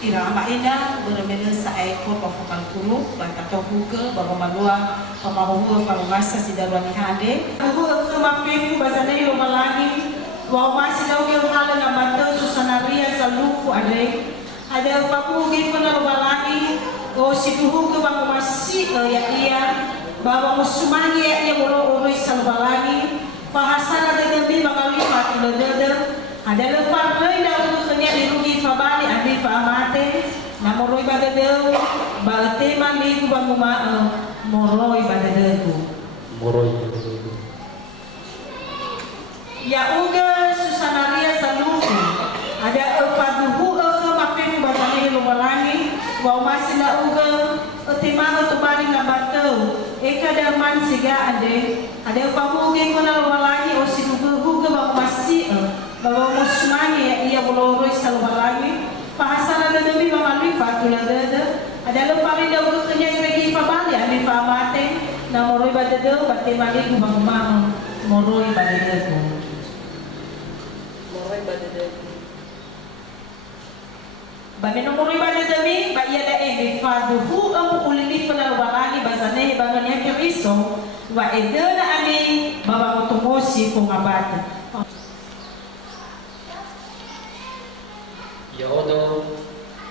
Ira ama ina bermena sa ekor pafukal kuru batato huke baba malua pamahuwa pamasa sidarwani hande huwa kama pefu bazane lo malangi wa masi dauge hala na mata susanaria saluku ade ada papu gi puna lo malangi o situhu ke bang masi ya iya baba musumani ya iya molo ori salbalangi bahasana de dembi bangali fatula dede ada lepas rei dah kenya dirugi fabali adi famate namoroi badadeu balte mali banguma moroi badadeu moroi ya uga susanaria saluku ada paduhu mafifu batani lumalangi wa masina uga tema utubani ngabateu eka darman siga ada pamuge kona lumalangi osiduga huga bangmasi bawa musmani ya ia boloroi salwalangi bahasana demi mamali fatula dada ada lepari dah kenya regi fabali ami famate na moroi badade batte mali kubang mam moroi badade bameno moroi badade mi ba ia da e faduhu am ulini fala walani bazane banganya keriso wa edena ami baba motomosi ko ngabata Yaodo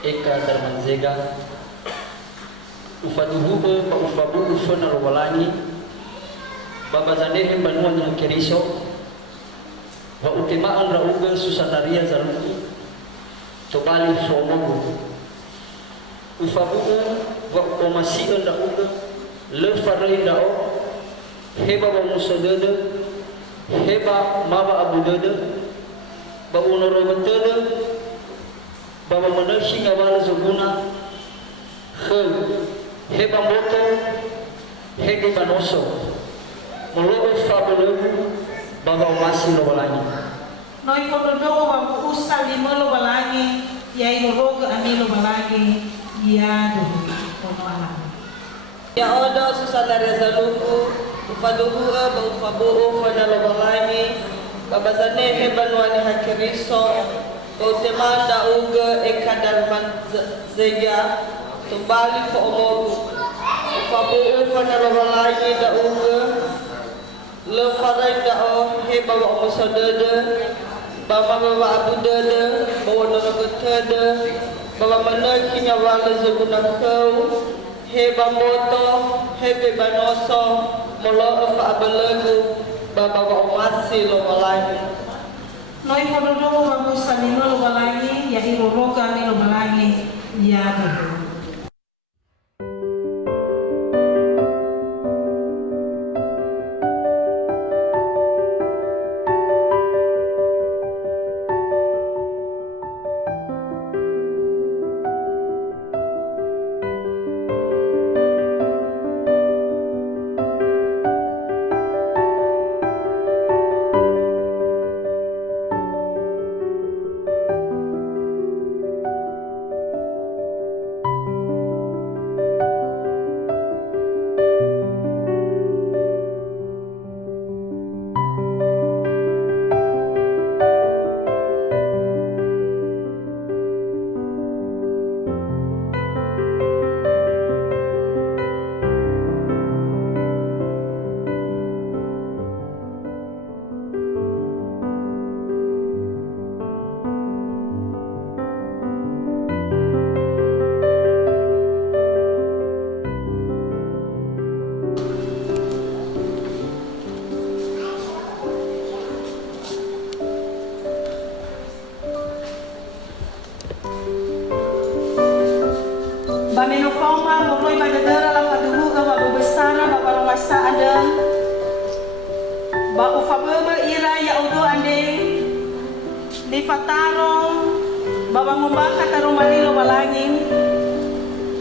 eka darmanzega ufaduhu ba ufabu ufana rowalangi baba zanehe banuan na keriso wa utimaan rauga susanaria zaluki tobali somogu ufabu wa omasian rauga lefarai dao heba wa musodede heba maba abudede ba unorobatede baba menashi ngawala zuguna he bamboto he di banoso molo fabulu baba masih lo balangi noi kododo wa usal di molo balangi ya iro ke ami lo balangi ya do kono ala ya odo susana rezaluku ufaduhu ba ufabu fana lo balangi baba zane he banwani hakiriso Otemanda uga ekadarman zega tumbali fo omogu fabu fana robalai da uga le farai da o he bawa omusodede baba baba abudede bawa norogotede baba mana kinya wala zuguna kau he bamoto he bebanoso molo fa abelegu baba baba omasi lo balai noi kododo wa musalino lo balangi ya iro roga ni lo balangi ya do Bamenofoma moroi badadera la faduhu ba besara ba balongasa ada ba ufabebe ira ya udo ande di fataro ba bangomba kataro malilo balangi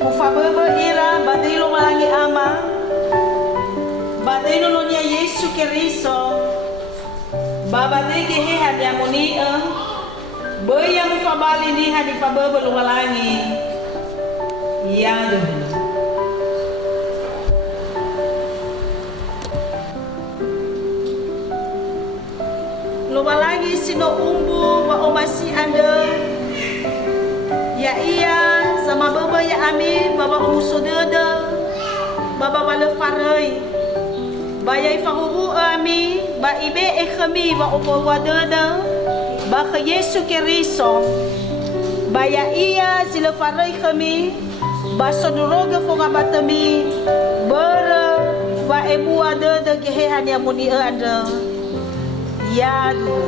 ufabebe ira badilo balangi ama badino nonya Yesu Keriso ba badege he hadia munia bayang ufabali ni hadi fabebe lo balangi ya do lo balagi sino umbu wa omasi anda Ya iya sama baba ya ami baba musuh deda baba bala farai bayai fahuhu ami ba ibe ekhami ba opo wadeda ba ke Yesu Keriso baya iya sila farai kami ba soduroga fonga batami bere ba ebu adeda gehe hanya muni anda ya du